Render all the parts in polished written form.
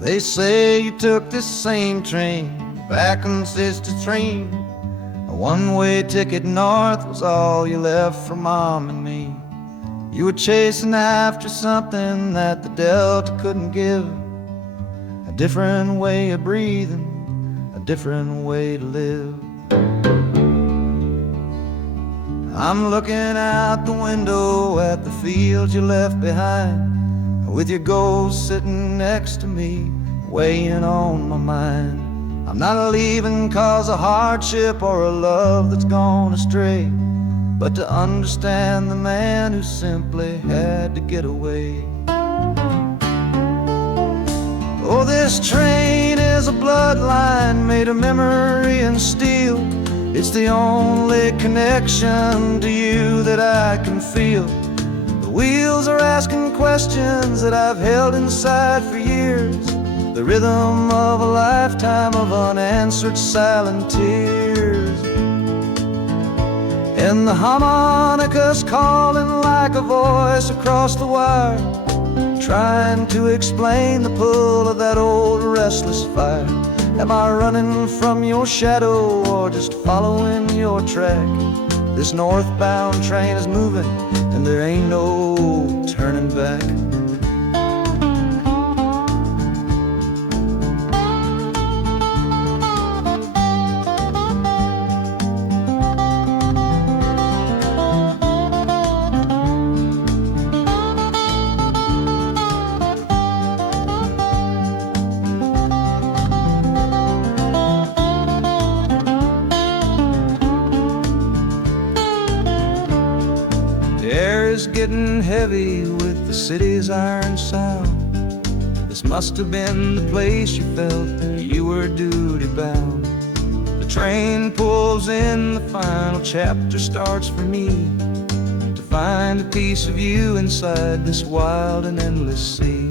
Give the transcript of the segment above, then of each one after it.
They say you took this same train back on Sister Train. A one-way ticket north was all you left for Mom and me. You were chasing after something that the Delta couldn't give. A different way of breathing, a different way to live. I'm looking out the window at the fields you left behind, with your ghost sitting next to me, weighing on my mind. I'm not leaving cause of hardship or a love that's gone astray, but to understand the man who simply had to get away. Oh, this train is a bloodline made of memory and steel. It's the only connection to you that I can feel. The wheels are asking questions that I've held inside for years, the rhythm of a lifetime of unanswered silent tears. And the harmonica's calling like a voice across the wire, trying to explain the pull of that old restless fire. Am I running from your shadow or just following your track? This northbound train is moving and there ain't no turning back. Getting heavy with the city's iron sound. This must have been the place you felt that you were duty bound. The train pulls in, the final chapter starts for me, to find a piece of you inside this wild and endless sea.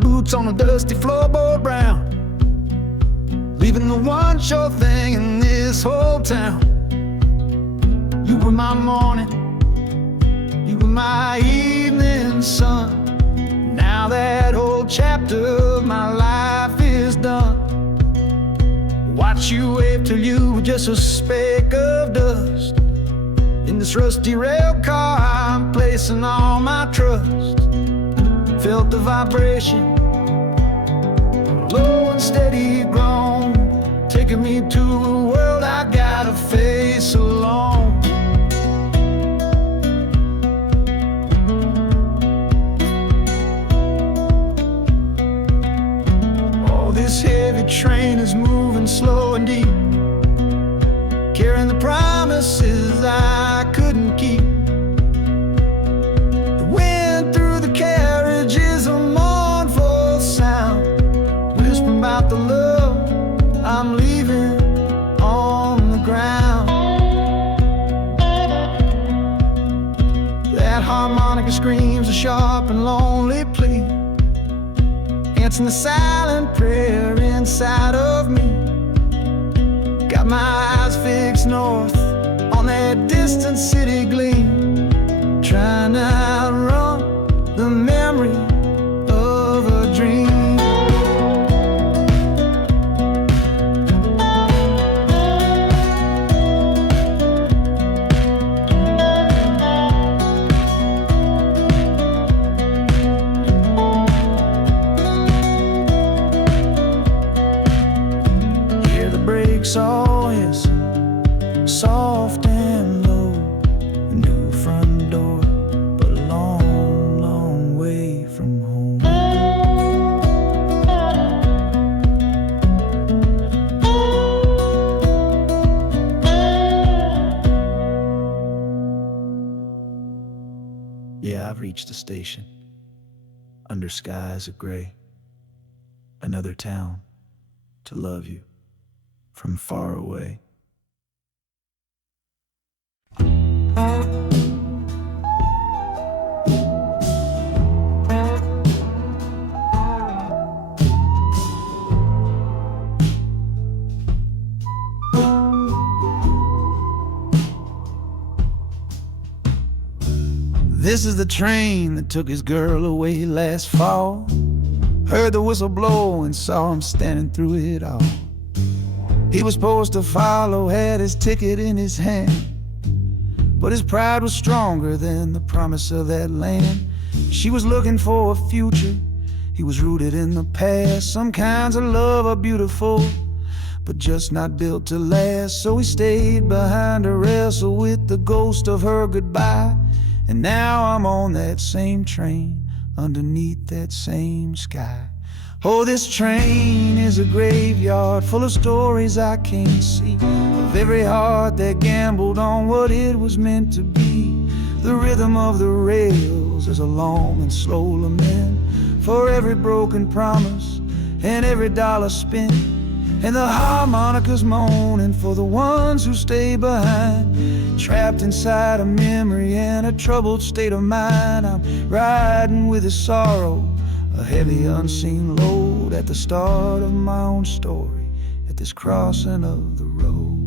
Boots on a dusty floorboard brown, leaving the one sure thing in this whole town. You were my morning, you were my evening sun. Now that whole chapter of my life is done. Watch you wave till you were just a speck of dust. In this rusty rail car I'm placing all my trust. Felt the vibration, low and steady grown, taking me to a world I gotta face alone. Oh, this heavy train is moving slow and deep, carrying the promises I couldn't keep. The wind through the carriage is a mournful sound, whispering about the love I'm leaving on the ground. That harmonica screams a sharp and lonely plea, answering the silent prayer inside of me. Got my eyes fixed north on that distant city gleam, trying to outrun the memory of a dream. Hear the brakes all hiss, soft and low. The new Yeah, I've reached the station, under skies of gray. Another town to love you from far away. This is the train that took his girl away last fall. Heard the whistle blow and saw him standing through it all. He was supposed to follow, had his ticket in his hand, but his pride was stronger than the promise of that land. She was looking for a future, he was rooted in the past. Some kinds of love are beautiful, but just not built to last. So he stayed behind to wrestle with the ghost of her goodbye. And now I'm on that same train, underneath that same sky. Oh, this train is a graveyard full of stories I can't see, of every heart that gambled on what it was meant to be. The rhythm of the rails is a long and slow lament for every broken promise and every dollar spent, and the harmonicas moaning for the ones who stay behind, trapped inside a memory and a troubled state of mind. I'm riding with his sorrow, a heavy unseen load, at the start of my own story, at this crossing of the road.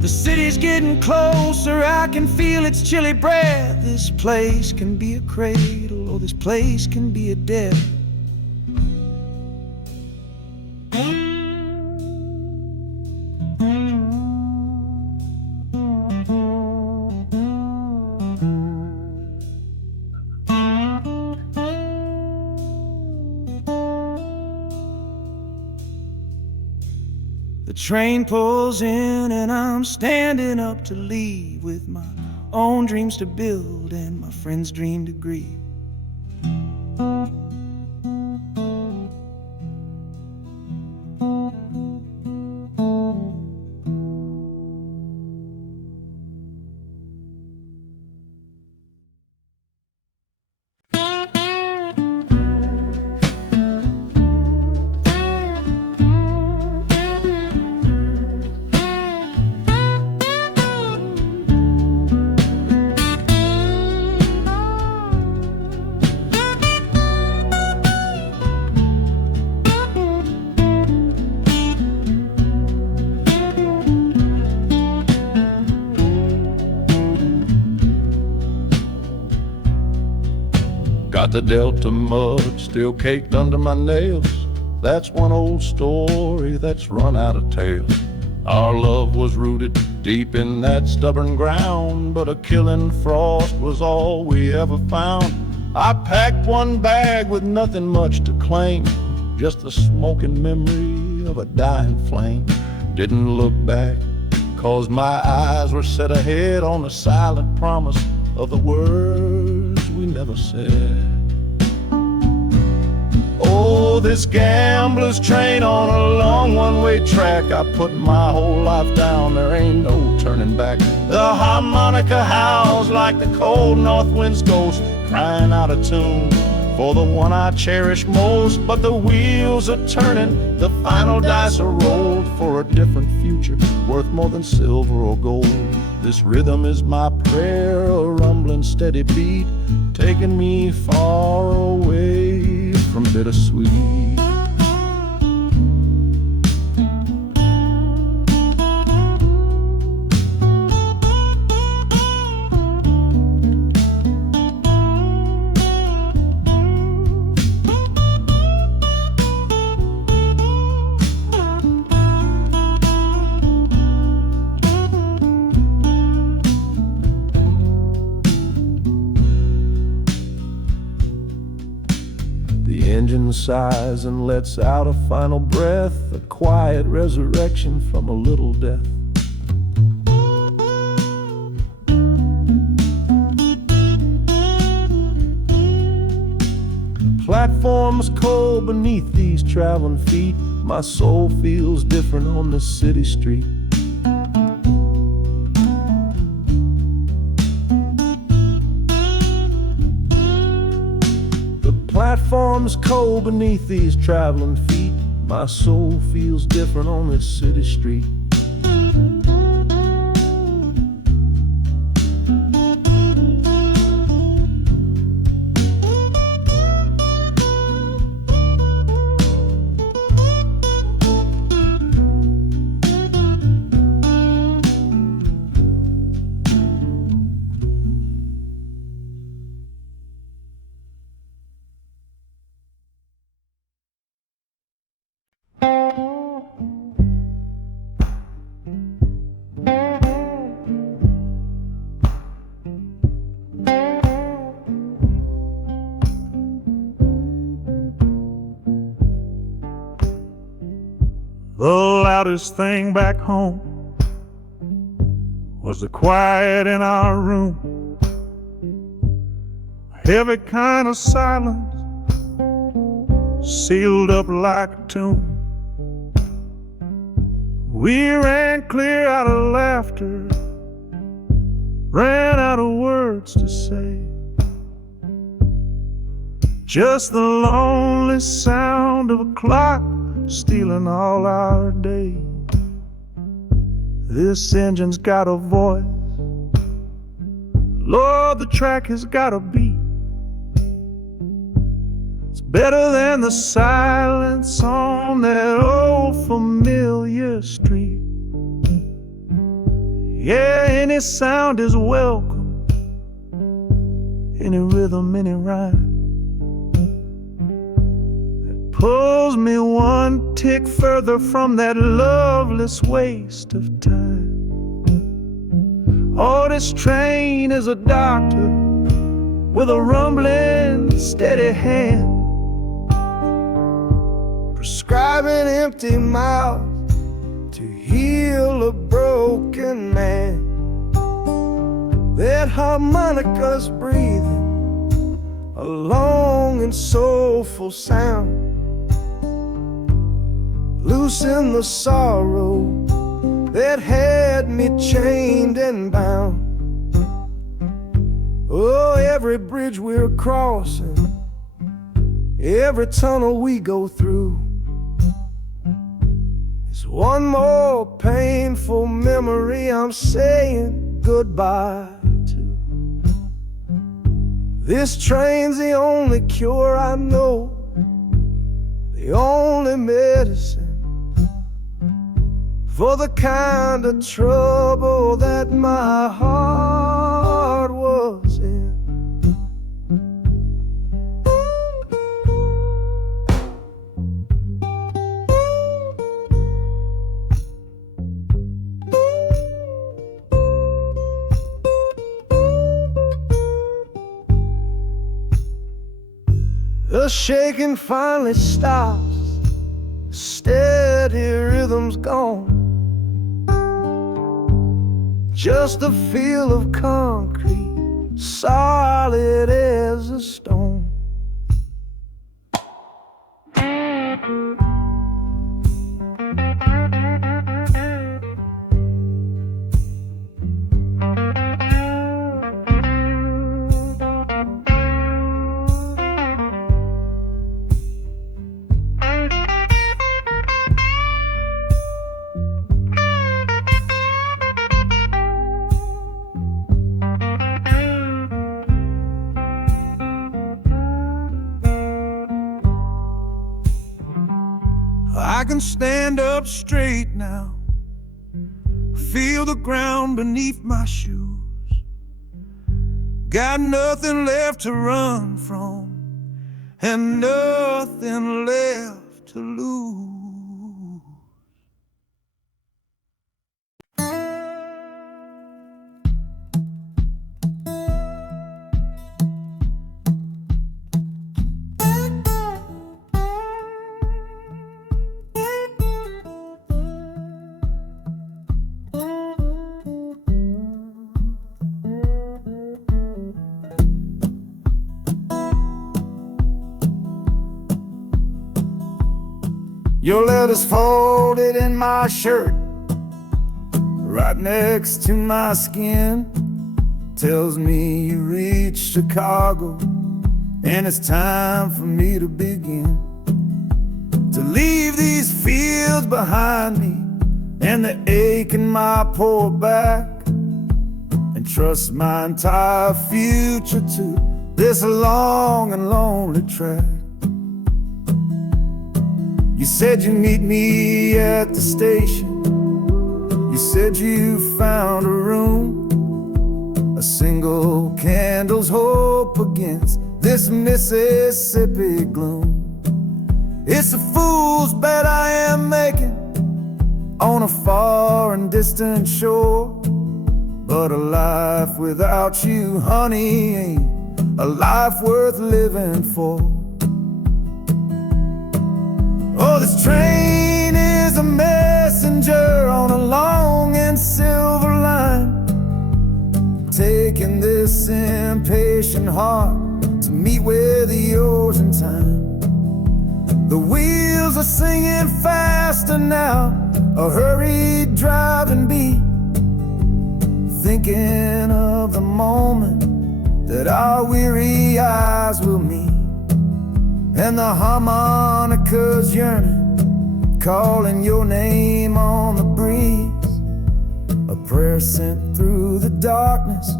The city's getting closer, I can feel its chilly breath. This place can be a cradle, or this place can be a death. The train pulls in and I'm standing up to leave, with my own dreams to build and my friend's dream to grieve. Got the Delta mud still caked under my nails. That's one old story that's run out of tales. Our love was rooted deep in that stubborn ground, but a killing frost was all we ever found. I packed one bag with nothing much to claim, just the smoking memory of a dying flame. Didn't look back, 'cause my eyes were set ahead on the silent promise of the words we never said. Oh, this gambler's train on a long one-way track. I put my whole life down, there ain't no turning back. The harmonica howls like the cold north wind's ghost, crying out a tune for the one I cherish most. But the wheels are turning, the final dice are rolled for a different future, worth more than silver or gold. This rhythm is my prayer, a rumbling steady beat, taking me far away from bittersweet. The engine sighs and lets out a final breath, a quiet resurrection from a little death. platform's cold beneath these traveling feet. My soul feels different on this city street. The platform's cold beneath these traveling feet. My soul feels different on this city street. The loudest thing back home was the quiet in our room. A heavy kind of silence, sealed up like a tomb. We ran clear out of laughter, ran out of words to say. Just the lonely sound of a clock stealing all our day. This engine's got a voice, Lord, the track has got a beat. It's better than the silence on that old familiar street. Yeah, any sound is welcome, any rhythm, any rhyme. Pulls me one tick further from that loveless waste of time. Oh, this train is a doctor with a rumbling, steady hand, prescribing empty mouths to heal a broken man. That harmonica's breathing a long and soulful sound. Loosen the sorrow that had me chained and bound. Oh, every bridge we're crossing, every tunnel we go through is one more painful memory I'm saying goodbye to. This train's the only cure I know, the only medicine for the kind of trouble that my heart was in. The shaking finally stops, steady rhythm's gone. Just a feel of concrete, solid as a stone. I can stand up straight now, feel the ground beneath my shoes. Got nothing left to run from and nothing left to lose. Your letter's folded in my shirt, right next to my skin. Tells me you reached Chicago, and it's time for me to begin. To leave these fields behind me, and the ache in my poor back, and trust my entire future to this long and lonely track. You said you'd meet me at the station. You said you found a room, a single candle's hope against this Mississippi gloom. It's a fool's bet I am making on a far and distant shore, but a life without you, honey, ain't a life worth living for. Oh, this train is a messenger on a long and silver line, taking this impatient heart to meet with yours in time. The wheels are singing faster now, a hurried driving beat, thinking of the moment that our weary eyes will meet. And the harmonica's yearning, calling your name on the breeze, a prayer sent through the darkness,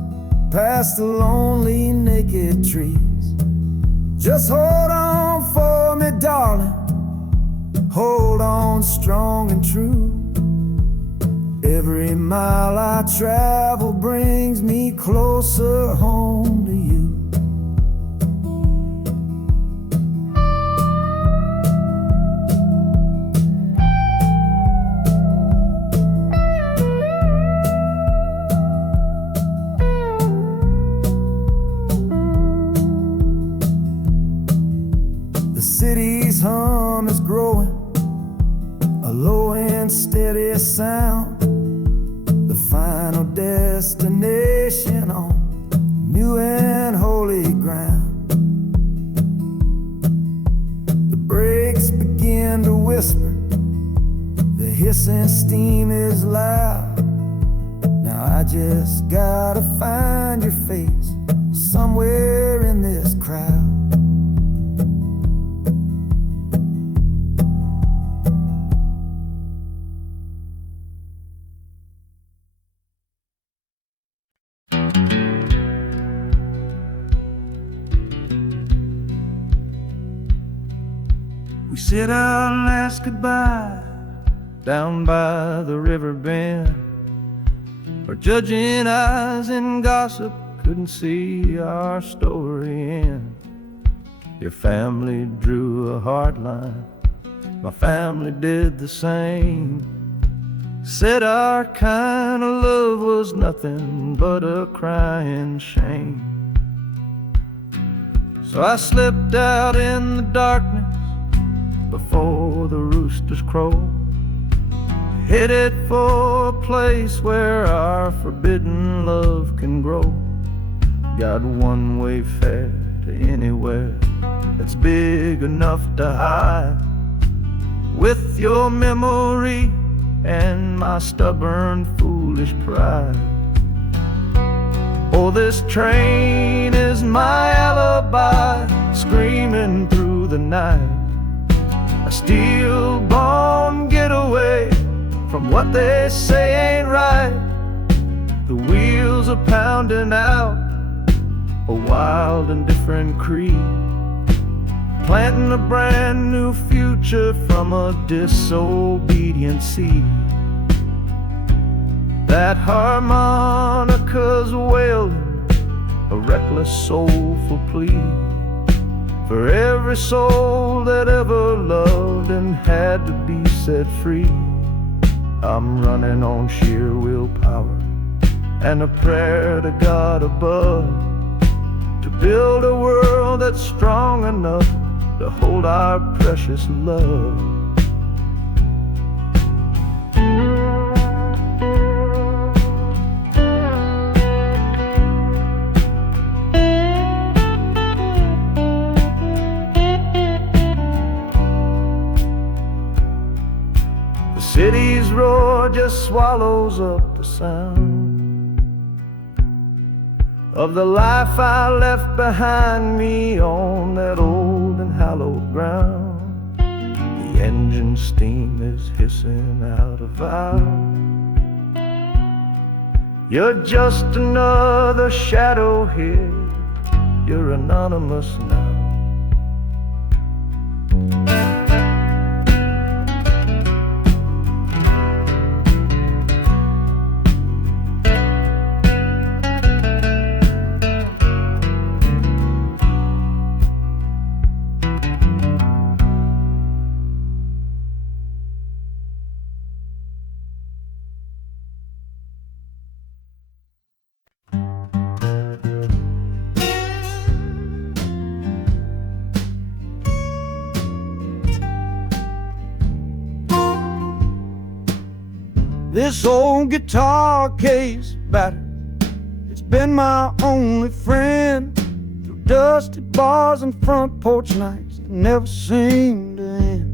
past the lonely naked trees. Just hold on for me, darling, hold on strong and true. Every mile I travel brings me closer home to you. The city's hum is growing, a low and steady sound, the final destination on new and holy ground. The brakes begin to whisper, the hissing steam is loud. Now I just gotta find your face somewhere in this crowd. We sit out and ask goodbye down by the river bend, where judging eyes and gossip couldn't see our story end. Your family drew a hard line, my family did the same. Said our kind of love was nothing but a crying shame. So I slipped out in the darkness before the roosters crow, headed for a place where our forbidden love can grow. Got one-way fare to anywhere that's big enough to hide, with your memory and my stubborn, foolish pride. Oh, this train is my alibi, screaming through the night, a steel-born getaway from what they say ain't right. The wheels are pounding out a wild and different creed, planting a brand new future from a disobedient seed. That harmonica's wailing a reckless, soulful plea for every soul that ever loved and had to be set free. I'm running on sheer willpower and a prayer to God above, to build a world that's strong enough to hold our precious love. swallows up the sound of the life I left behind me on that old and hallowed ground. The engine steam is hissing out of valve. You're just another shadow here. You're anonymous now. This old guitar case battered, it's been my only friend through dusty bars and front porch nights that never seemed to end.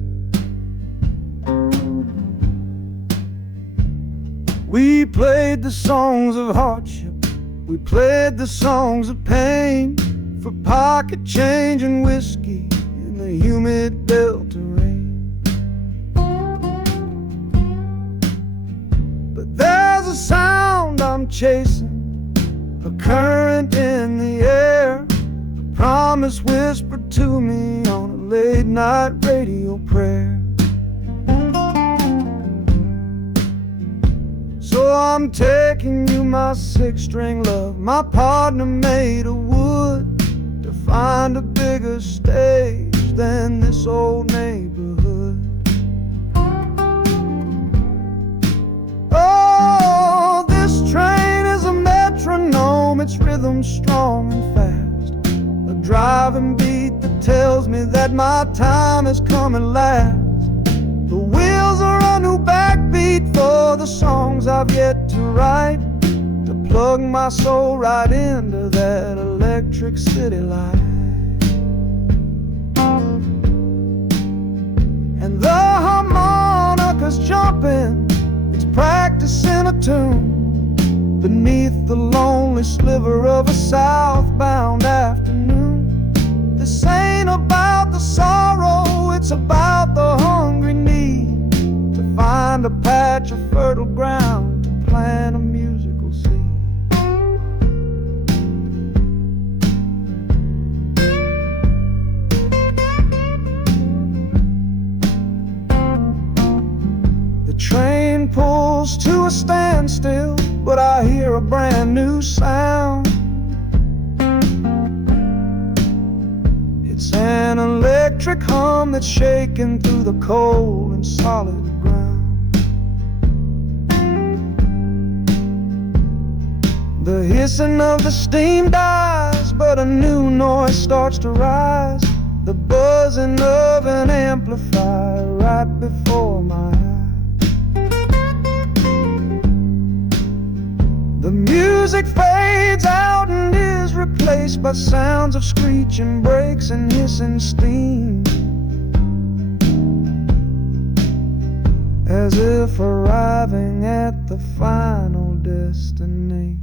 We played the songs of hardship, we played the songs of pain, for pocket change and whiskey in the humid Delta rain. There's a sound I'm chasing, a current in the air, a promise whispered to me on a late night radio prayer. So I'm taking you, my six-string love, my partner made of wood, to find a bigger stage than this old neighborhood. Oh, this train is a metronome, its rhythm strong and fast, a driving beat that tells me that my time is coming last. The wheels are a new backbeat for the songs I've yet to write, to plug my soul right into that electric city light. And the harmonica's jumping, practicing a tune beneath the lonely sliver of a southbound afternoon. This ain't about the sorrow, it's about the hungry need to find a patch of fertile ground to plant a musical seed. The train pulls to a standstill, but I hear a brand new sound. It's an electric hum that's shaking through the cold and solid ground. The hissing of the steam dies, but a new noise starts to rise, the buzzing of an amplifier right before my eyes. The music fades out and is replaced by sounds of screeching brakes and hissing steam, as if arriving at the final destination.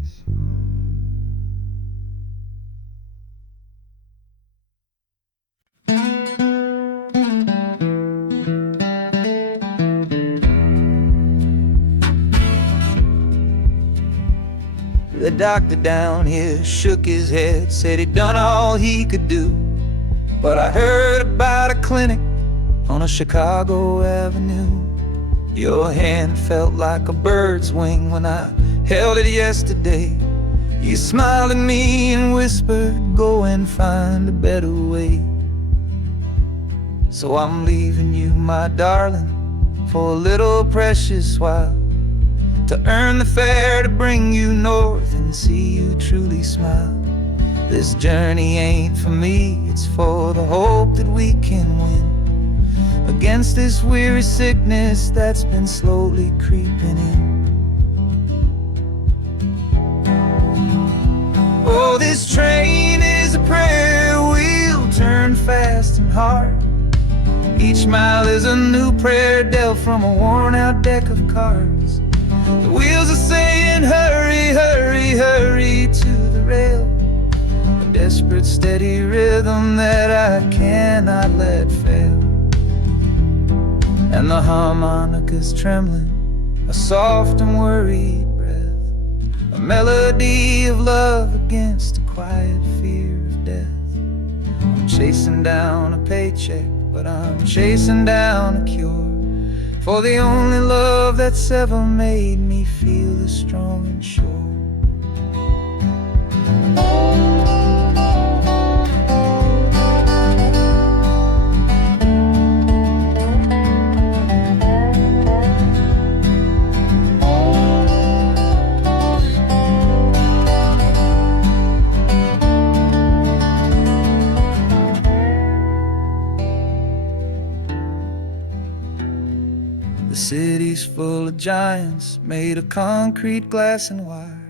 The doctor down here shook his head, said he'd done all he could do. But I heard about a clinic on a Chicago avenue. Your hand felt like a bird's wing when I held it yesterday. You smiled at me and whispered, go and find a better way. So I'm leaving you, my darling, for a little precious while, to earn the fare to bring you north and see you truly smile. This journey ain't for me, it's for the hope that we can win against this weary sickness that's been slowly creeping in. Oh, this train is a prayer wheel turned fast and hard. Each mile is a new prayer dealt from a worn out deck of cards. secret steady rhythm that I cannot let fail. And the harmonica's trembling, a soft and worried breath, a melody of love against a quiet fear of death. I'm chasing down a paycheck, but I'm chasing down a cure for the only love that's ever made me feel this strong and sure. The city's full of giants made of concrete, glass, and wire,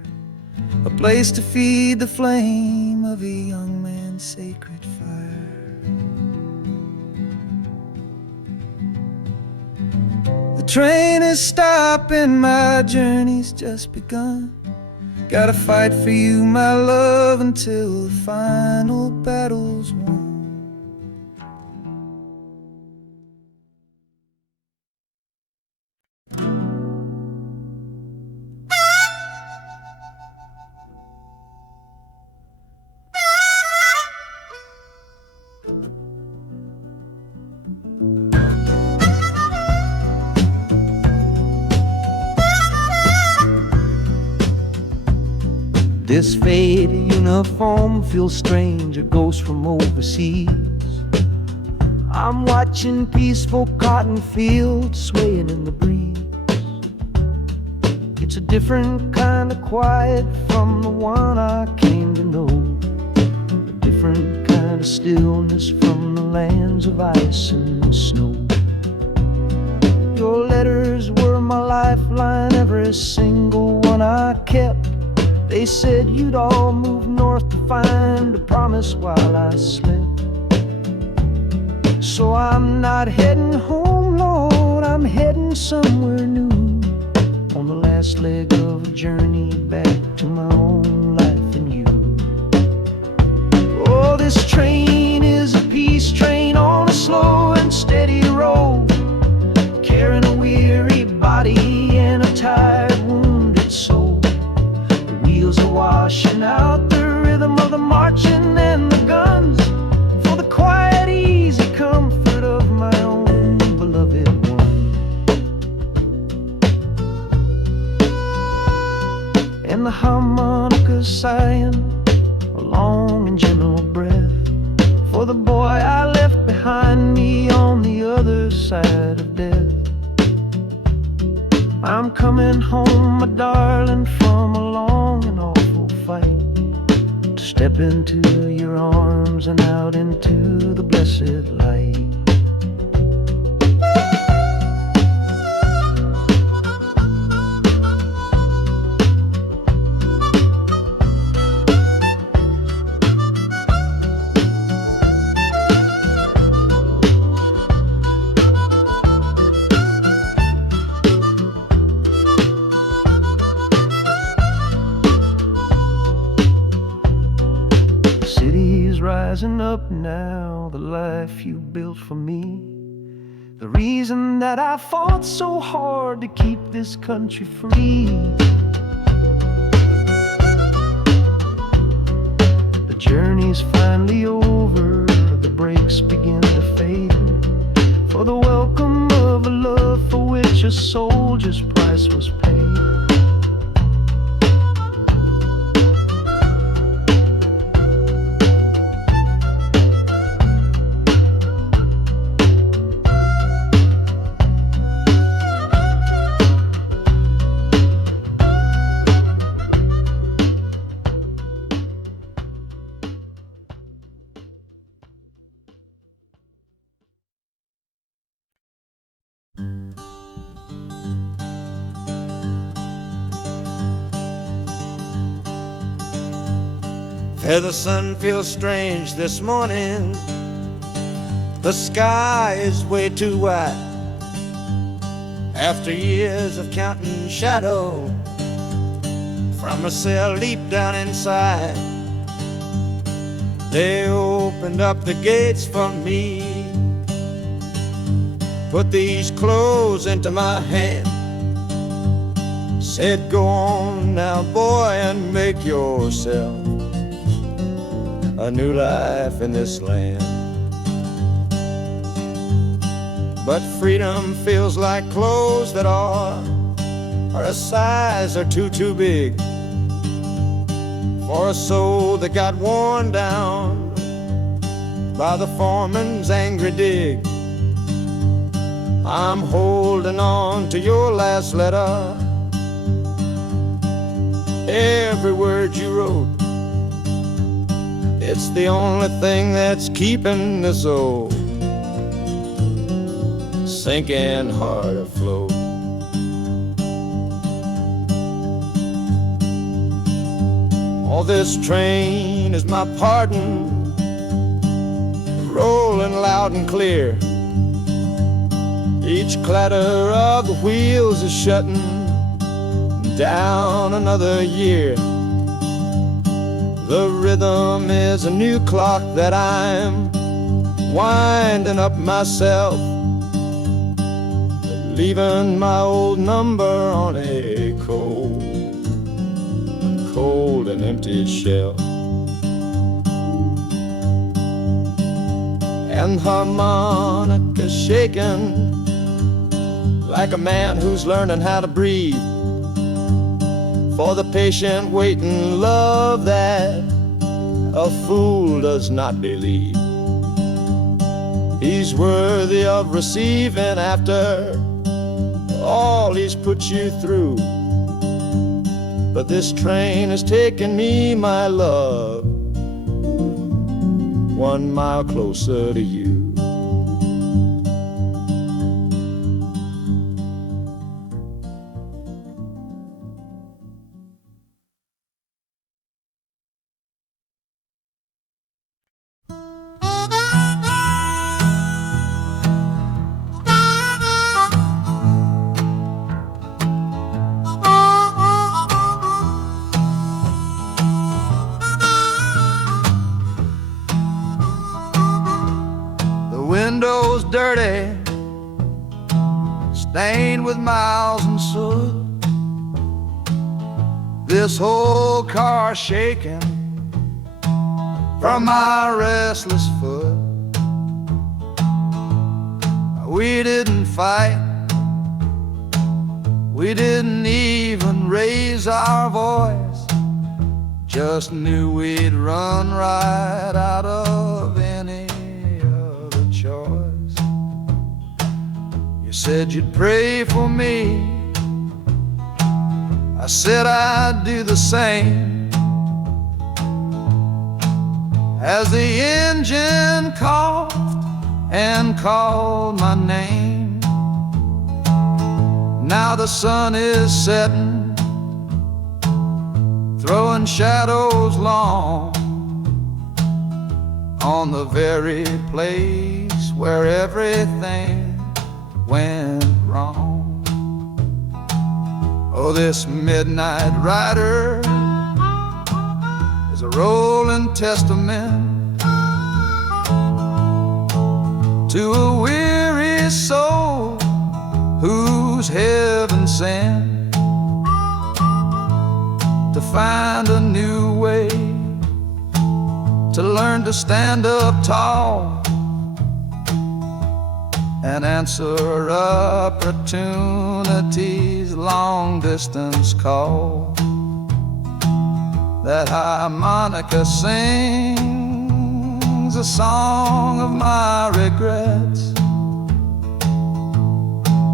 a place to feed the flame of a young man's sacred fire. The train is stopping, my journey's just begun. Gotta fight for you, my love, until the final battle's won. This faded uniform feels strange, a ghost from overseas. I'm watching peaceful cotton fields swaying in the breeze. It's a different kind of quiet from the one I came to know, a different kind of stillness from the lands of ice and snow. Your letters were my lifeline, every single one I kept. They said you'd all move north to find a promise while I slept. So I'm not heading home, Lord, I'm heading somewhere new, on the last leg of a journey back to my own life and you. Oh, this train is a peace train on a slow and steady road, carrying a weary body and a tired, wounded soul. Wheels are washing out the rhythm of the marching and the guns, for the quiet, easy comfort of my own beloved one. And the harmonica sighing a long and gentle breath for the boy I left behind me on the other side of death. I'm coming home, my darling, from a long and awful fight, to step into your arms and out into the blessed light. Rising up now, the life you built for me, the reason that I fought so hard to keep this country free. The journey's finally over, the brakes begin to fade, for the welcome of a love for which a soldier's price was paid. The sun feels strange this morning. The sky is way too wide. After years of counting shadow from a cell deep down inside, They opened up the gates for me, put these clothes into my hand, said, go on now, boy, and make yourself a new life in this land. But freedom feels like clothes that are a size or two big for a soul that got worn down by the foreman's angry dig. I'm holding on to your last letter, every word you wrote. It's the only thing that's keeping this old sinking heart afloat. Oh, this train is my pardon, rolling loud and clear. Each clatter of the wheels is shutting down another year. The rhythm is a new clock that I'm winding up myself, leaving my old number on a cold and empty shelf. And harmonica shaking like a man who's learning how to breathe, for the patient waiting love that a fool does not believe. He's worthy of receiving after all he's put you through. But this train has taken me, my love, 1 mile closer to you. Windows dirty, stained with miles and soot. This whole car shaking from my restless foot. We didn't fight, we didn't even raise our voice, just knew we'd run right out of any choice. You said you'd pray for me, I said I'd do the same. As the engine coughed and called my name, now the sun is setting, throwing shadows long on the very place where everything went wrong. Oh, this midnight rider is a rolling testament to a weary soul whose heaven sent to find a new way, to learn to stand up tall and answer opportunity's long-distance call. That harmonica sings a song of my regrets,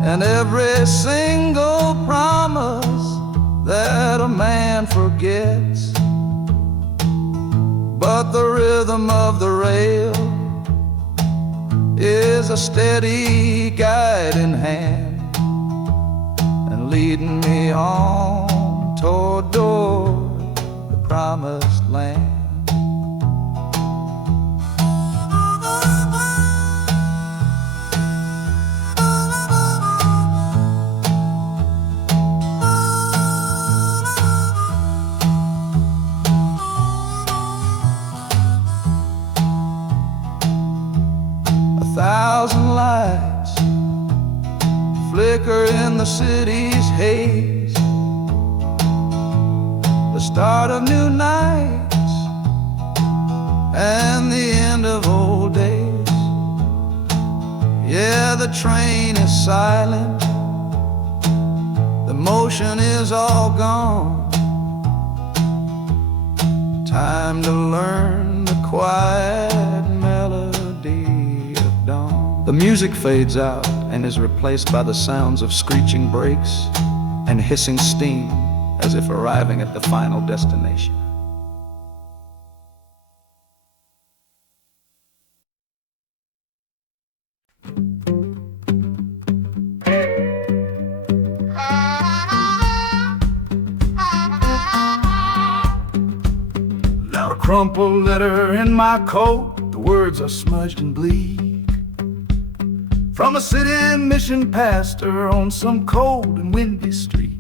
and every single promise that a man forgets. But the rhythm of the rail is a steady guiding hand, and leading me on toward the promised land. thousand lights flicker in the city's haze, the start of new nights and the end of old days. Yeah, the train is silent, the motion is all gone. Time to learn the quiet melody of dawn. The music fades out and is replaced by the sounds of screeching brakes and hissing steam, as if arriving at the final destination. Now a crumpled letter in my coat, the words are smudged and bleak, from a city mission pastor on some cold and windy street.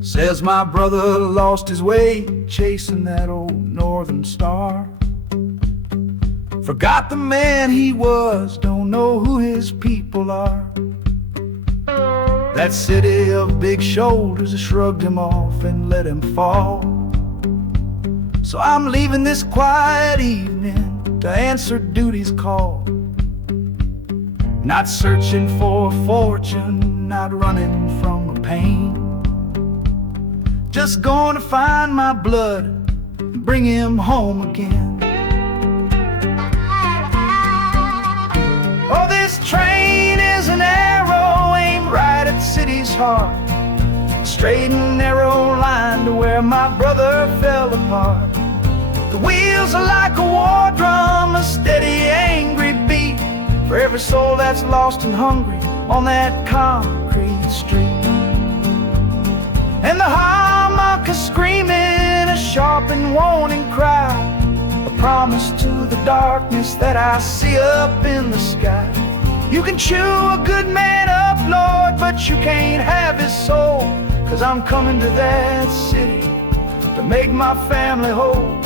Says my brother lost his way chasing that old northern star, forgot the man he was, don't know who his people are. That city of big shoulders shrugged him off and let him fall. So I'm leaving this quiet evening to answer duty's call. Not searching for a fortune, not running from a pain, just going to find my blood and bring him home again. Oh, this train is an arrow aimed right at the city's heart, a straight and narrow line to where my brother fell apart. The wheels are like a war drum, a steady, angry beat for every soul that's lost and hungry on that concrete street. And the harmonica screaming a sharp and warning cry, a promise to the darkness that I see up in the sky. You can chew a good man up, Lord, but you can't have his soul, 'cause I'm coming to that city to make my family whole.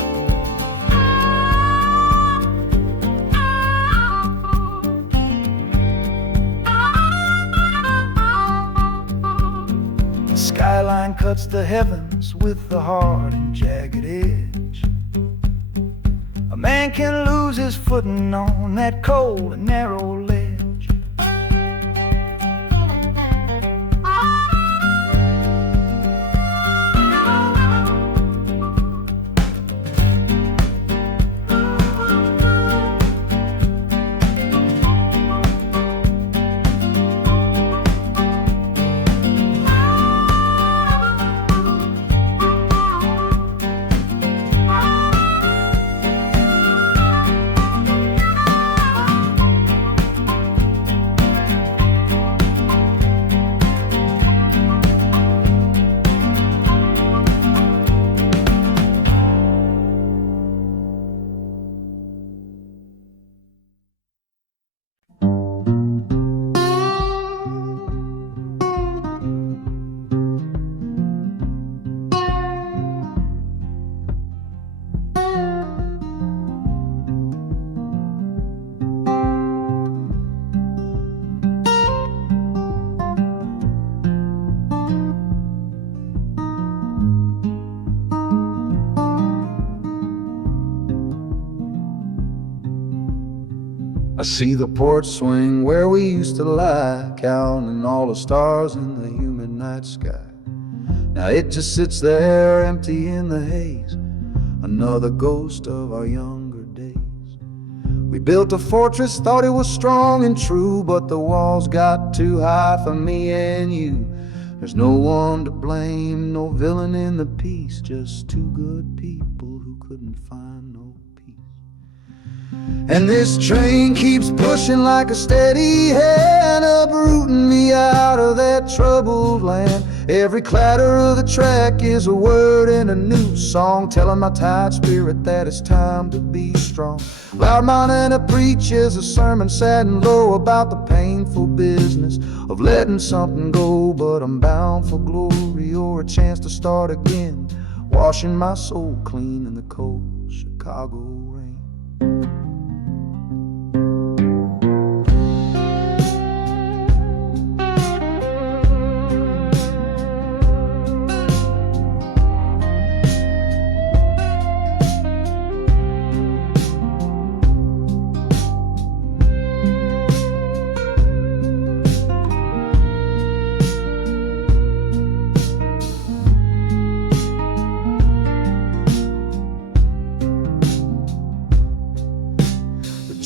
Skyline cuts the heavens with a hard and jagged edge. A man can lose his footing on that cold and narrow ledge. I see the porch swing where we used to lie, counting all the stars in the humid night sky. Now it just sits there empty in the haze, another ghost of our younger days. We built a fortress, thought it was strong and true, but the walls got too high for me and you. There's no one to blame, no villain in the piece, just two good people who couldn't find no peace. And this train keeps pushing like a steady hand, uprooting me out of that troubled land. Every clatter of the track is a word in a new song, telling my tired spirit that it's time to be strong. Loud Montana preaches a sermon sad and low about the painful business of letting something go, but I'm bound for glory or a chance to start again, washing my soul clean in the cold Chicago rain.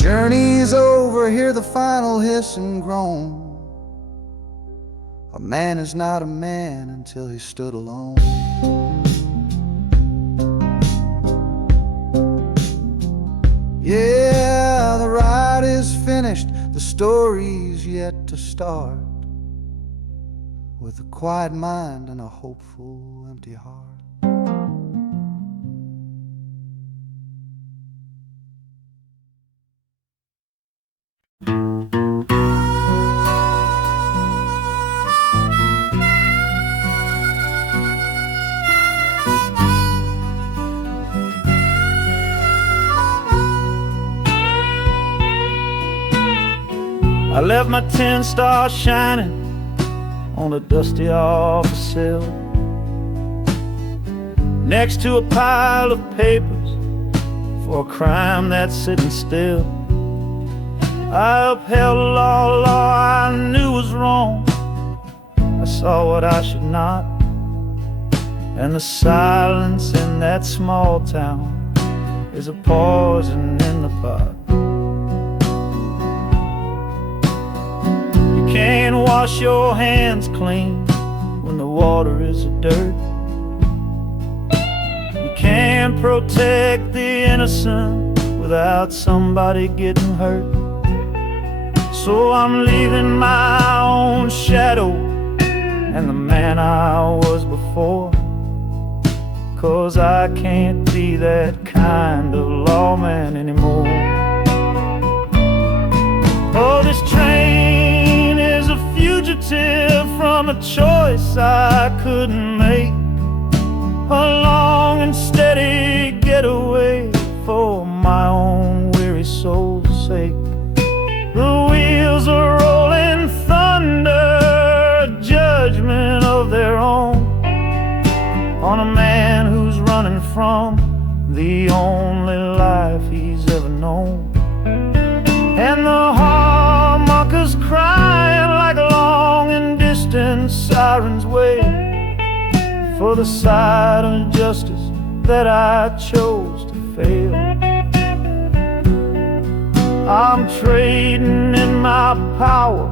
journey's over, hear the final hiss and groan. A man is not a man until he stood alone. Yeah, the ride is finished, the story's yet to start, with a quiet mind and a hopeful empty heart. I left my 10 stars shining on a dusty office sill, next to a pile of papers for a crime that's sitting still. I upheld a law I knew was wrong. I saw what I should not, and the silence in that small town is a poison in the pot. You can't wash your hands clean when the water is of dirt. You can't protect the innocent without somebody getting hurt. So I'm leaving my own shadow and the man I was before, 'cause I can't be that kind of lawman anymore. Oh, this train is a fugitive from a choice I couldn't make, a long and steady getaway for my own weary soul's sake. The wheels are rolling thunder, a judgment of their own, on a man who's running from the only life he's ever known. And the harmonicas crying like long and distant sirens wait for the side of justice that I chose to fail. I'm trading in my power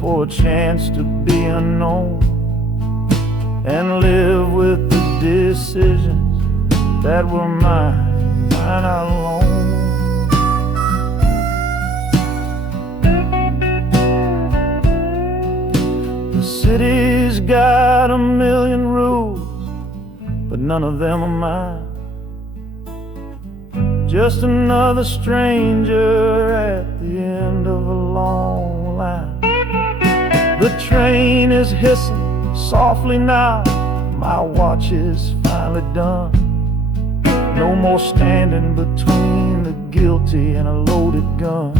for a chance to be unknown and live with the decisions that were mine alone. The city's got a million rules, but none of them are mine. Just another stranger at the end of a long line. The train is hissing softly now, my watch is finally done. No more standing between the guilty and a loaded gun.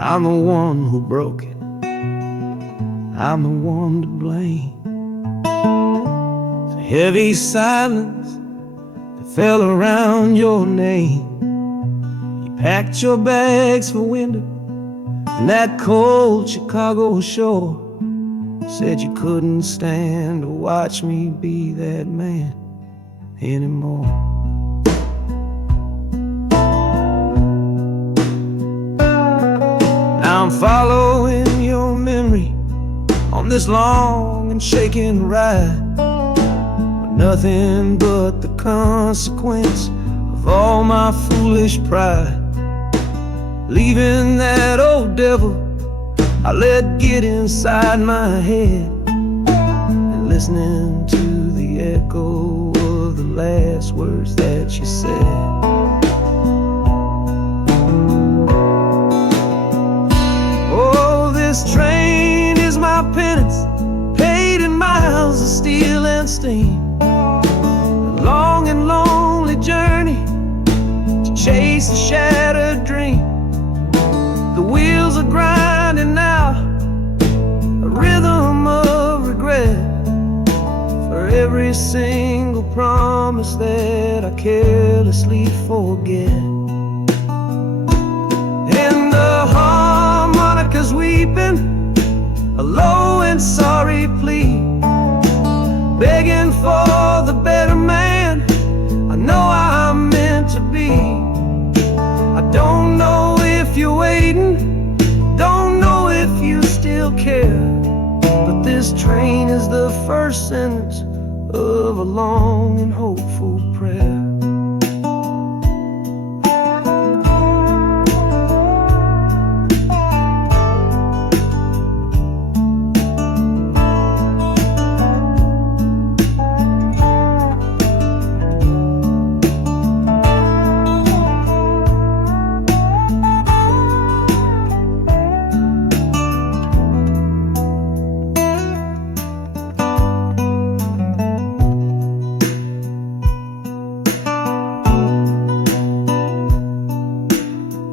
I'm the one who broke it, I'm the one to blame. The heavy silence that fell around your name. You packed your bags for winter in that cold Chicago shore. Said you couldn't stand to watch me be that man anymore. I'm following your memory on this long and shaking ride, with nothing but the consequence of all my foolish pride. Leaving that old devil I let get inside my head, and listening to the echo of the last words that you said. this train is my penance, paid in miles of steel and steam. A long and lonely journey to chase a shattered dream. The wheels are grinding out a rhythm of regret for every single promise that I carelessly forget. And the harmonica's weeping a low and sorry plea, begging for the better man I know I'm meant to be. I don't know if you're waiting, don't know if you still care, but this train is the first sentence of a long and hopeful prayer.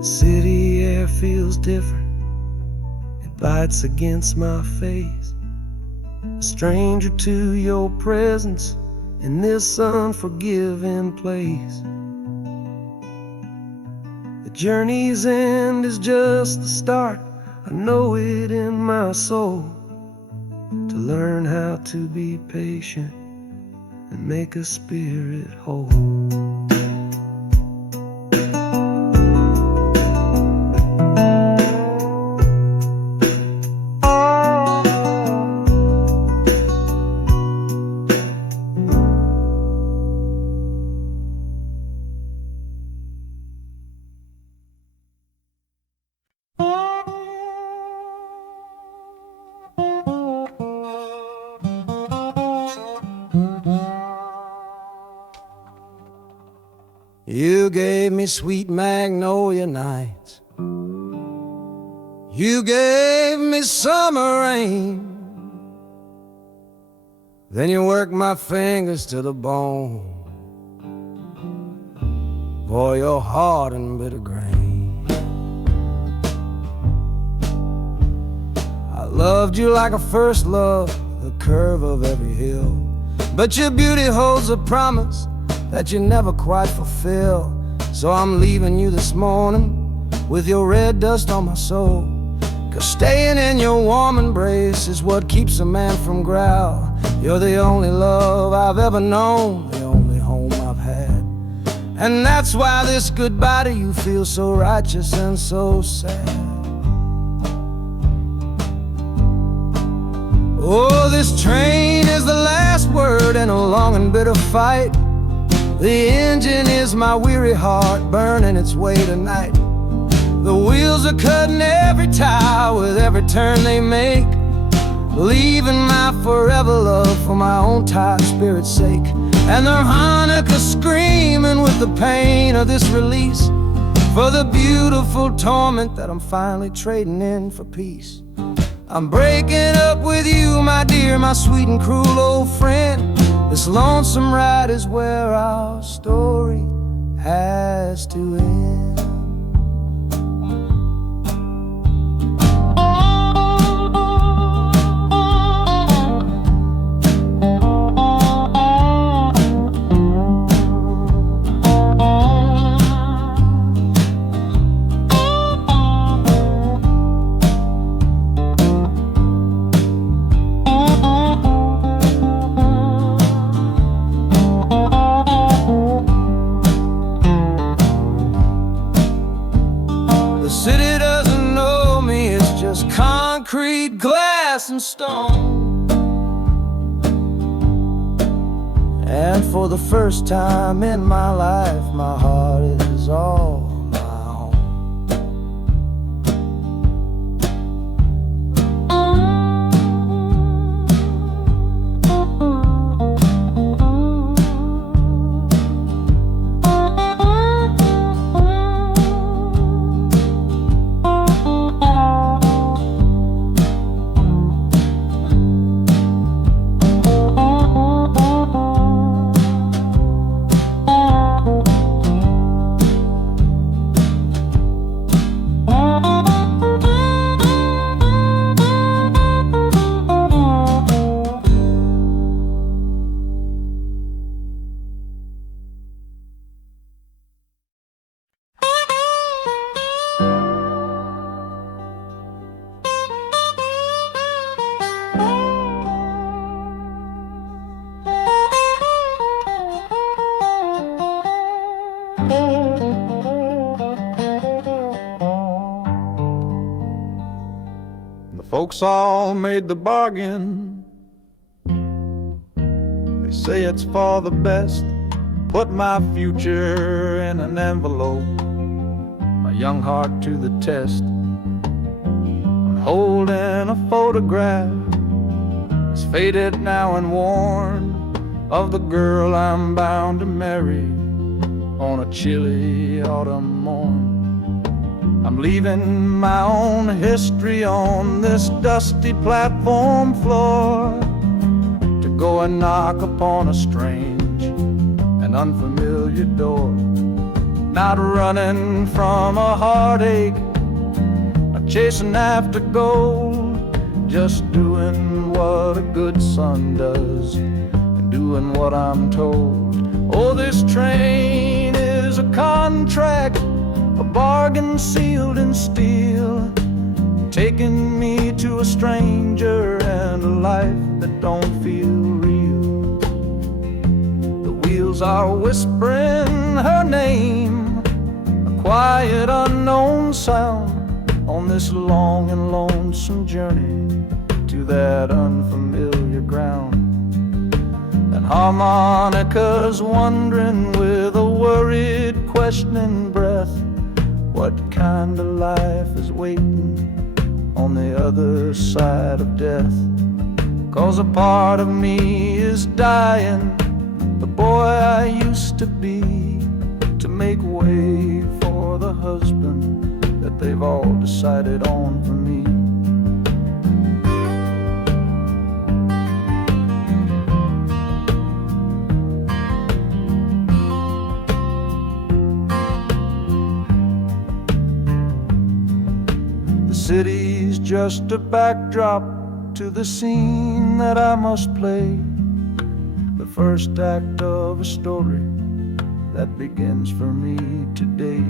City air feels different, it bites against my face. A stranger to your presence in this unforgiving place. The journey's end is just the start, I know it in my soul. To learn how to be patient and make a spirit whole. You gave me sweet magnolia nights, you gave me summer rain, then you worked my fingers to the bone. Boy, you're hard and bitter grain. I loved you like a first love, the curve of every hill, but your beauty holds a promise that you never quite fulfill. So I'm leaving you this morning with your red dust on my soul, 'cause staying in your warm embrace is what keeps a man from growl. You're the only love I've ever known, the only home I've had, and that's why this goodbye to you feels so righteous and so sad. Oh, this train is the last word in a long and bitter fight. The engine is my weary heart burning its way tonight. The wheels are cutting every tire with every turn they make, leaving my forever love for my own tired spirit's sake. And the harmonica screaming with the pain of this release, for the beautiful torment that I'm finally trading in for peace. I'm breaking up with you, my dear, my sweet and cruel old friend. This lonesome ride is where our story has to end. Concrete, glass, and stone. And for the first time in my life, my heart is all my own. Folks all made the bargain. They say it's for the best. Put my future in an envelope, my young heart to the test. I'm holding a photograph, it's faded now and worn, of the girl I'm bound to marry on a chilly autumn morn. I'm leaving my own history on this dusty platform floor to go and knock upon a strange and unfamiliar door. Not running from a heartache, not chasing after gold, just doing what a good son does and doing what I'm told. Oh, this train is a contract, a bargain sealed in steel, taking me to a stranger and a life that don't feel real. The wheels are whispering her name, a quiet unknown sound, on this long and lonesome journey to that unfamiliar ground. And harmonicas wondering with a worried, questioning breath, what kind of life is waiting on the other side of death? 'Cause a part of me is dying, the boy I used to be, to make way for the husband that they've all decided on for me. The city's just a backdrop to the scene that I must play, the first act of a story that begins for me today.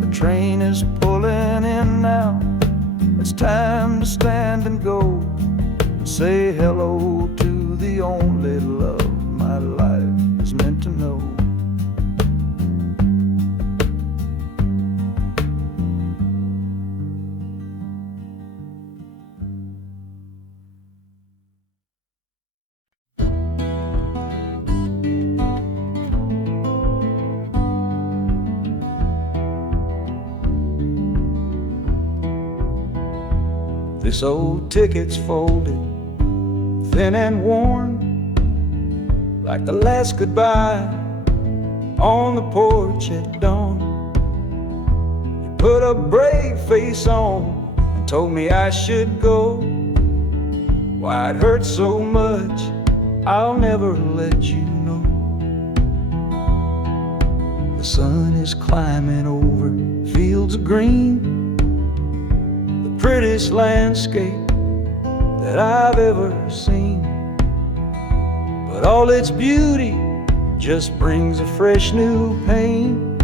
The train is pulling in now, it's time to stand and go and say hello to the only love my life is meant to know. This old ticket's folded, thin and worn, like the last goodbye on the porch at dawn. You put a brave face on and told me I should go. Why it hurts so much, I'll never let you know. The sun is climbing over fields of green, prettiest landscape that I've ever seen. But all its beauty just brings a fresh new pain,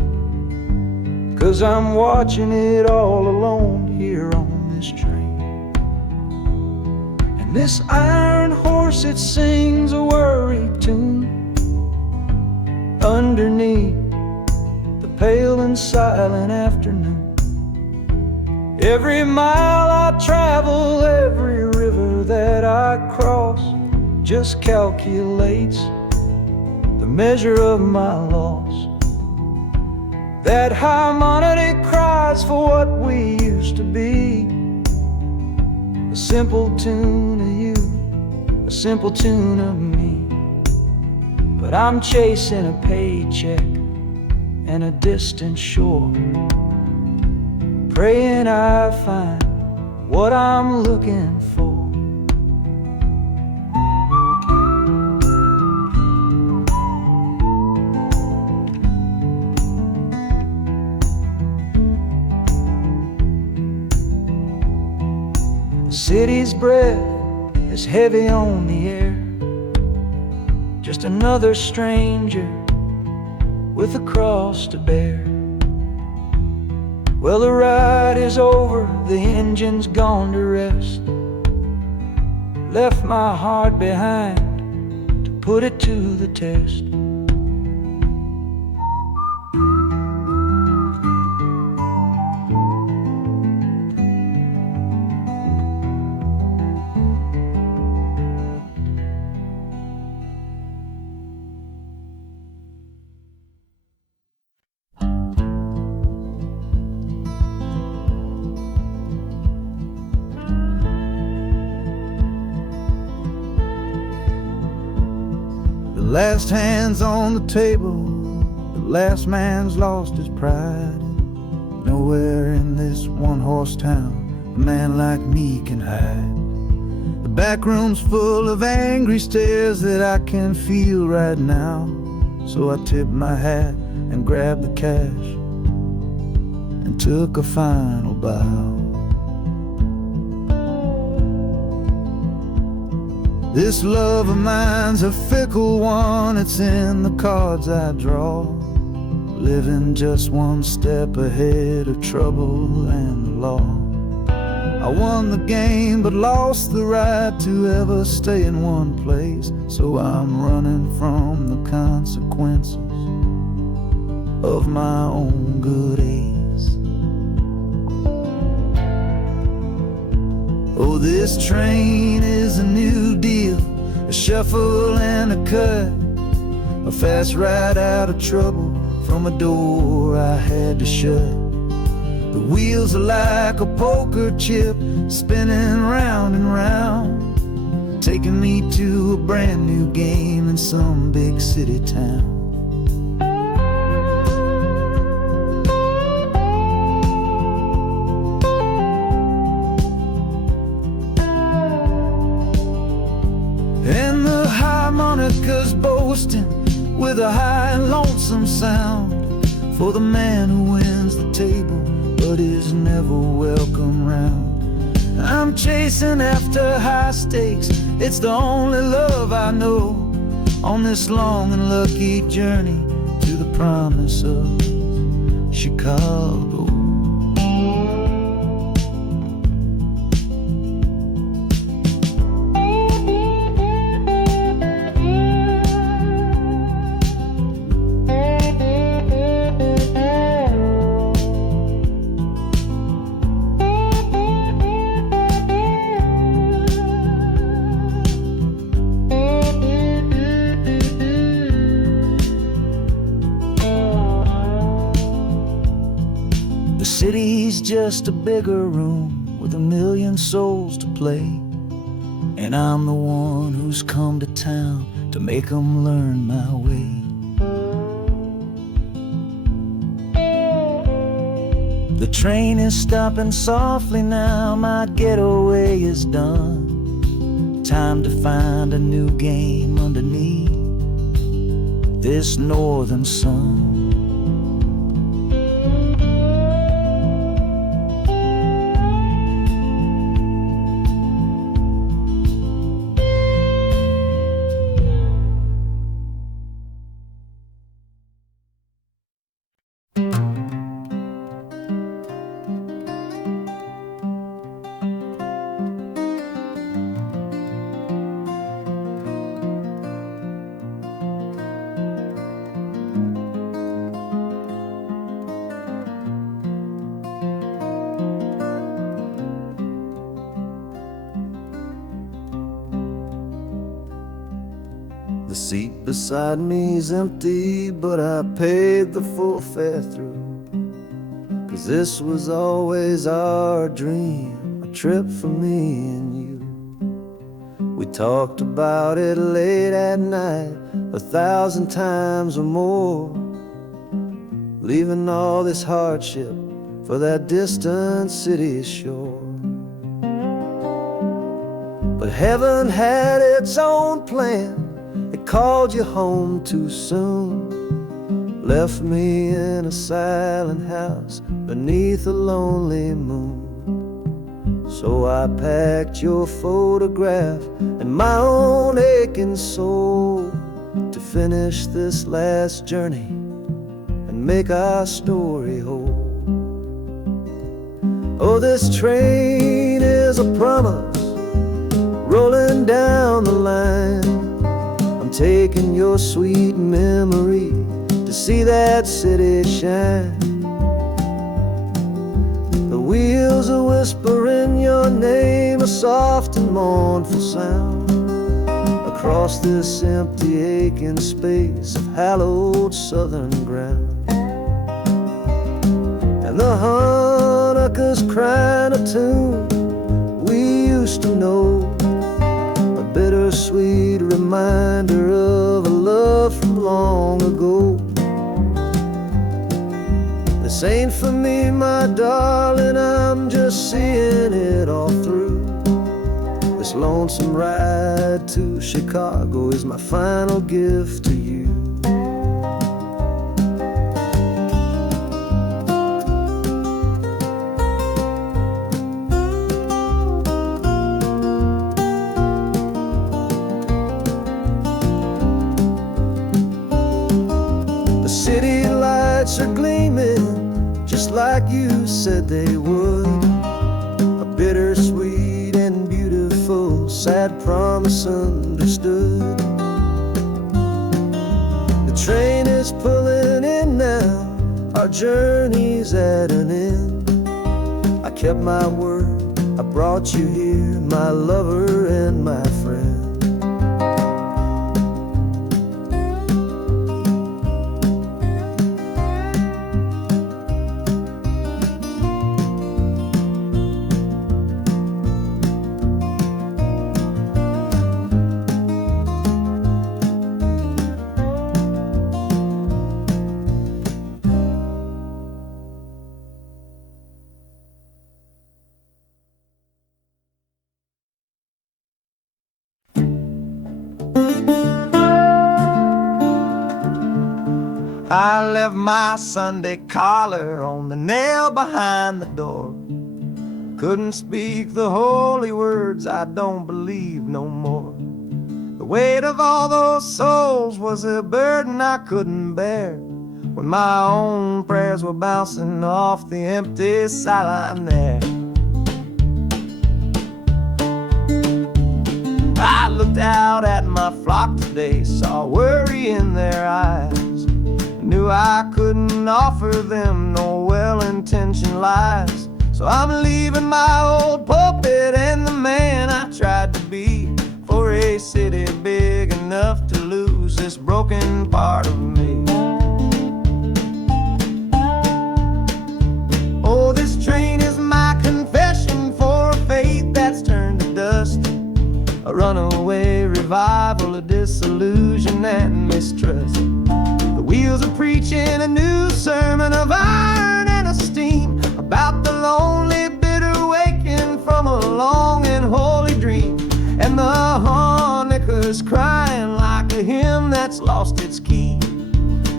'cause I'm watching it all alone here on this train. And this iron horse, it sings a worry tune underneath the pale and silent afternoon. Every mile I travel, every river that I cross, just calculates the measure of my loss. That harmony cries for what we used to be, a simple tune of you, a simple tune of me. But I'm chasing a paycheck and a distant shore, praying I find what I'm looking for. The city's breath is heavy on the air, just another stranger with a cross to bear. Well, the ride is over, the engine's gone to rest. left my heart behind to put it to the test. The last hand's on the table, the last man's lost his pride. Nowhere in this one-horse town a man like me can hide. The back room's full of angry stares that I can feel right now. So I tipped my hat and grabbed the cash and took a final bow. This love of mine's a fickle one, it's in the cards I draw. Living just one step ahead of trouble and the law. I won the game but lost the right to ever stay in one place. So I'm running from the consequences of my own good ace. Oh, this train is a new deal, a shuffle and a cut, a fast ride out of trouble from a door I had to shut. The wheels are like a poker chip, spinning round and round, taking me to a brand new game in some big city town. And the harmonica's boasting with a high and lonesome sound for the man who wins the table but is never welcome round. I'm chasing after high stakes, it's the only love I know on this long and lucky journey to the promise of Chicago. The city's just a bigger room with a million souls to play, and I'm the one who's come to town to make 'em learn my way. The train is stopping softly now, my getaway is done. Time to find a new game underneath this northern sun. The seat beside me's empty, but I paid the full fare through. 'Cause this was always our dream, a trip for me and you. We talked about it late at night, 1,000 times or more, leaving all this hardship for that distant city shore. But heaven had its own plan, it called you home too soon, left me in a silent house beneath a lonely moon. So I packed your photograph and my own aching soul to finish this last journey and make our story whole. Oh, this train is a promise rolling down the line. I'm taking your sweet memory to see that city shine. The wheels are whispering your name, a soft and mournful sound, across this empty aching space of hallowed southern ground. And the Hanukkah's crying a tune we used to know, a bittersweet reminder of a love from long ago. This ain't for me, my darling, I'm just seeing it all through. This lonesome ride to Chicago is my final gift to you. The city lights are gleaming just like you said they would, a bittersweet and beautiful sad promise understood. The train is pulling in now, our journey's at an end. I kept my word, I brought you here, my lover and my friend. I left my Sunday collar on the nail behind the door. Couldn't speak the holy words, I don't believe no more. The weight of all those souls was a burden I couldn't bear, when my own prayers were bouncing off the empty sideline there. I looked out at my flock today, saw worry in their eyes, knew I couldn't offer them no well-intentioned lies. So I'm leaving my old pulpit and the man I tried to be, for a city big enough to lose this broken part of me. Oh, this train is my confession for a faith that's turned to dust, a runaway revival of disillusion and mistrust. The wheels are preaching a new sermon of iron and of steam, about the lonely, bitter waking from a long and holy dream. And the Hanukkah's crying like a hymn that's lost its key,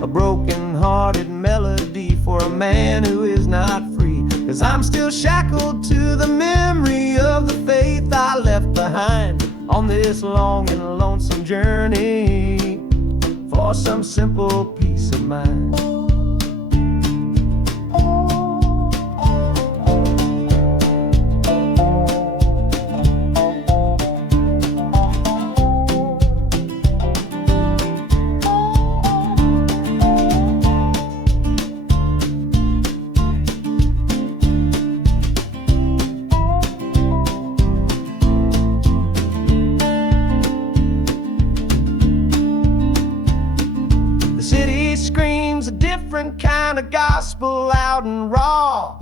a broken-hearted melody for a man who is not free. 'Cause I'm still shackled to the memory of the faith I left behind on this long and lonesome journey for some simple peace of mind. Kind of gospel, loud and raw,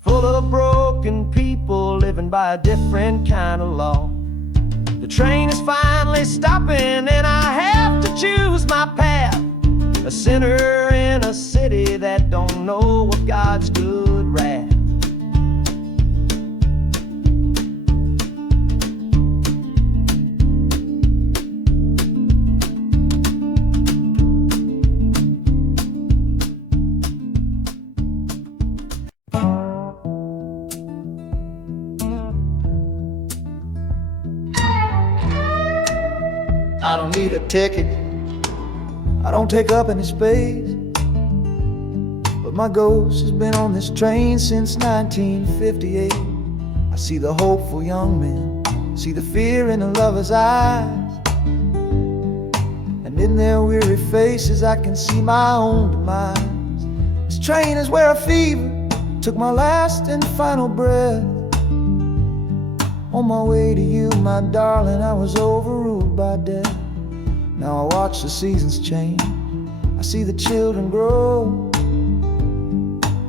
full of broken people living by a different kind of law. The train is finally stopping and I have to choose my path, a sinner in a city that don't know of God's good wrath. I don't need a ticket, I don't take up any space, but my ghost has been on this train since 1958. I see the hopeful young men see the fear in the lover's eyes, and in their weary faces I can see my own demise. This train is where a fever took my last and final breath. On my way to you, my darling, I was overruled by death. Now I watch the seasons change, I see the children grow,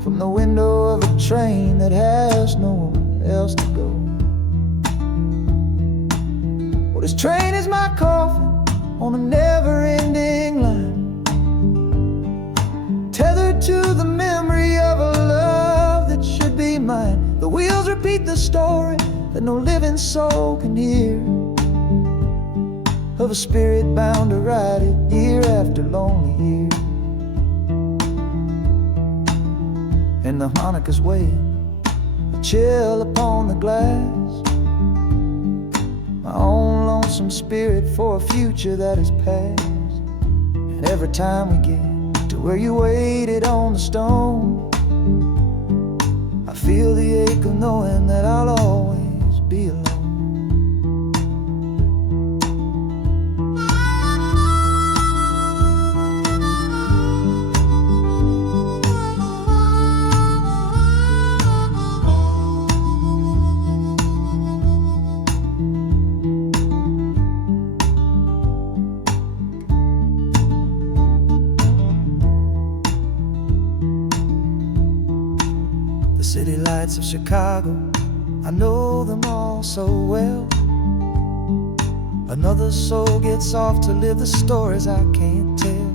from the window of a train that has nowhere else to go. Well, this train is my coffin on a never-ending line, tethered to the memory of a love that should be mine. The wheels repeat the story that no living soul can hear, of a spirit bound to ride it year after lonely year. And the harmonicas wail a chill upon the glass, my own lonesome spirit for a future that is past. And every time we get to where you waited on the stone, I feel the ache of knowing that I'll always be alone. The city lights of Chicago, I know them all so well. Another soul gets off to live the stories I can't tell.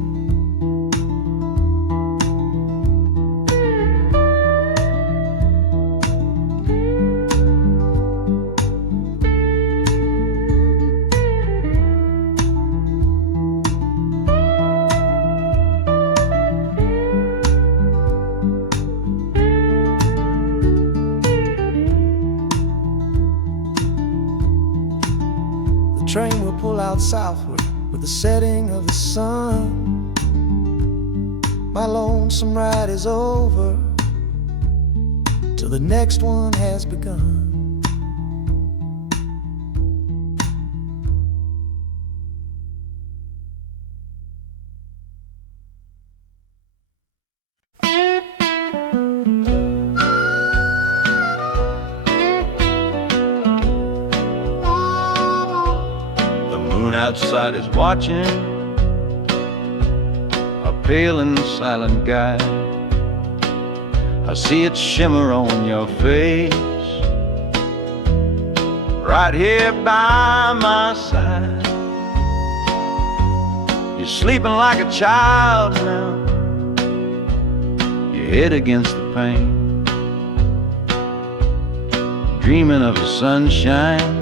The train will pull out southward with the setting of the sun. My lonesome ride is over till the next one has begun. Outside is watching, a pale and silent guide. I see it shimmer on your face, right here by my side. You're sleeping like a child now, your head against the pane, dreaming of the sunshine,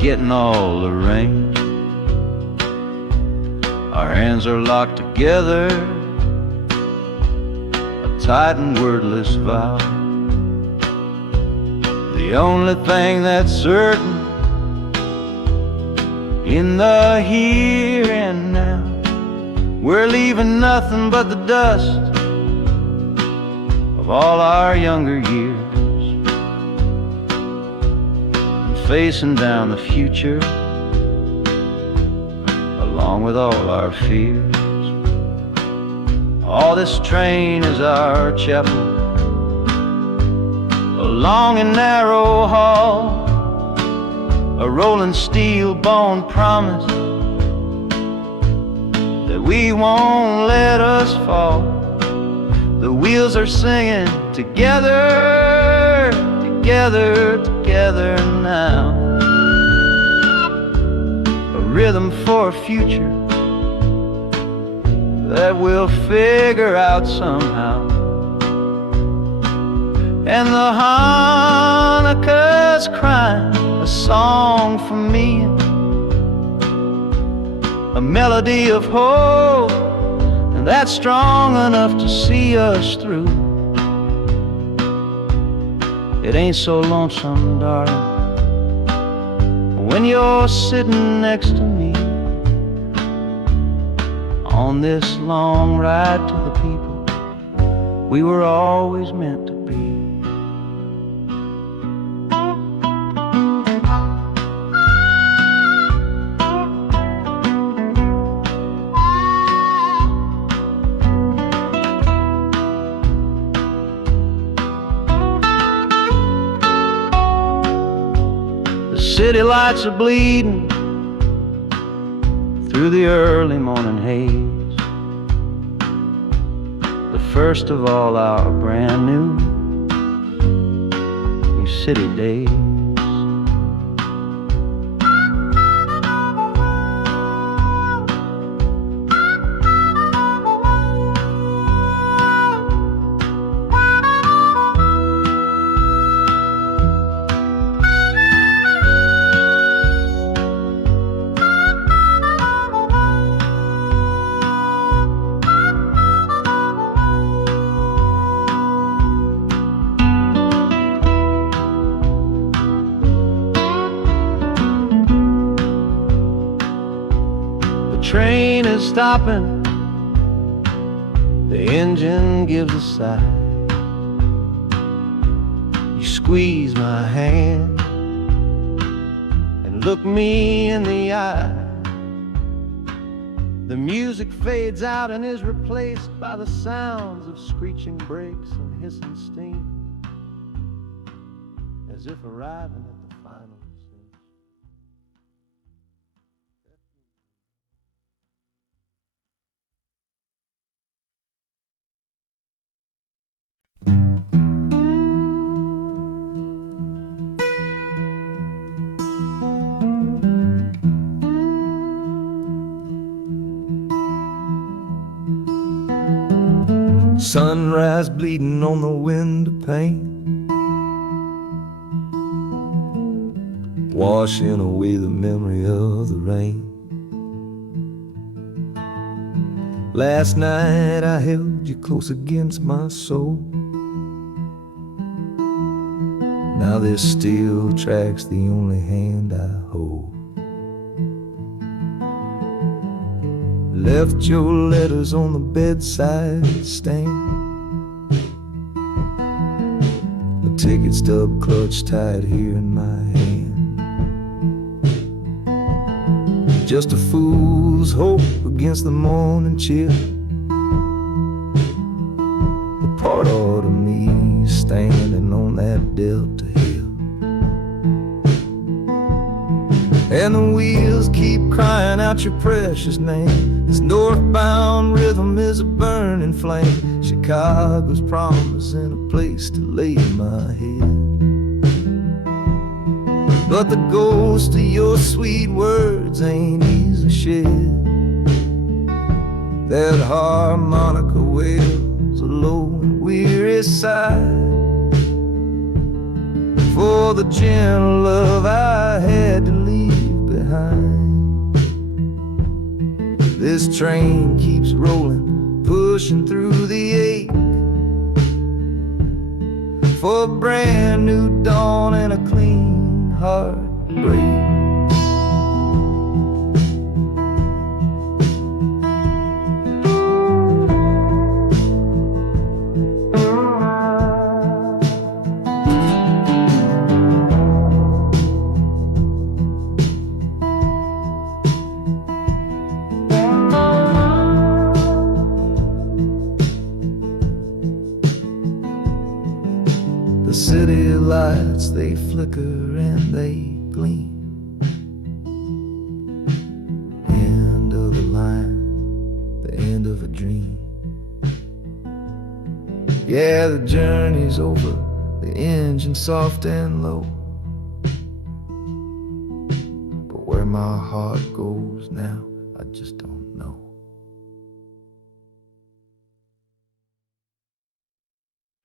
getting all the rain. Our hands are locked together, a tight and wordless vow. The only thing that's certain in the here and now, we're leaving nothing but the dust of all our younger years, facing down the future along with all our fears. Oh, this train is our chapel, a long and narrow hall, a rolling steel bone promise that we won't let us fall. The wheels are singing together, together, together now, a rhythm for a future that we'll figure out somehow. And the Hanukkah's crying a song for me, a melody of hope, and that's strong enough to see us through. It ain't so lonesome, darling, when you're sitting next to me on this long ride to the people we were always meant to be. city lights are bleeding through the early morning haze, the first of all our brand new city days. Train is stopping, the engine gives a sigh. You squeeze my hand and look me in the eye. The music fades out and is replaced by the sounds of screeching brakes and hissing steam, as if arriving at the final scene. Sunrise bleeding on the window pane, washing away the memory of the rain. Last night I held you close against my soul. Now there's steel tracks, the only hand I hold. Left your letters on the bedside stand, a ticket stub clutched tight here in my hand. Just a fool's hope against the morning chill, the part of me standing on that Delta hill. And the wheels keep crying out your precious name. This northbound rhythm is a burning flame. Chicago's promising a place to lay my head. But the ghost of your sweet words ain't easy shed. That harmonica wails a low and weary sigh for the gentle love I had to leave behind. This train keeps rolling, pushing through the ache, for a brand new dawn and a clean heartbreak. The city lights, they flicker and they gleam. End of the line, the end of a dream. Yeah, the journey's over, the engine soft and low. But where my heart goes now, I just don't know.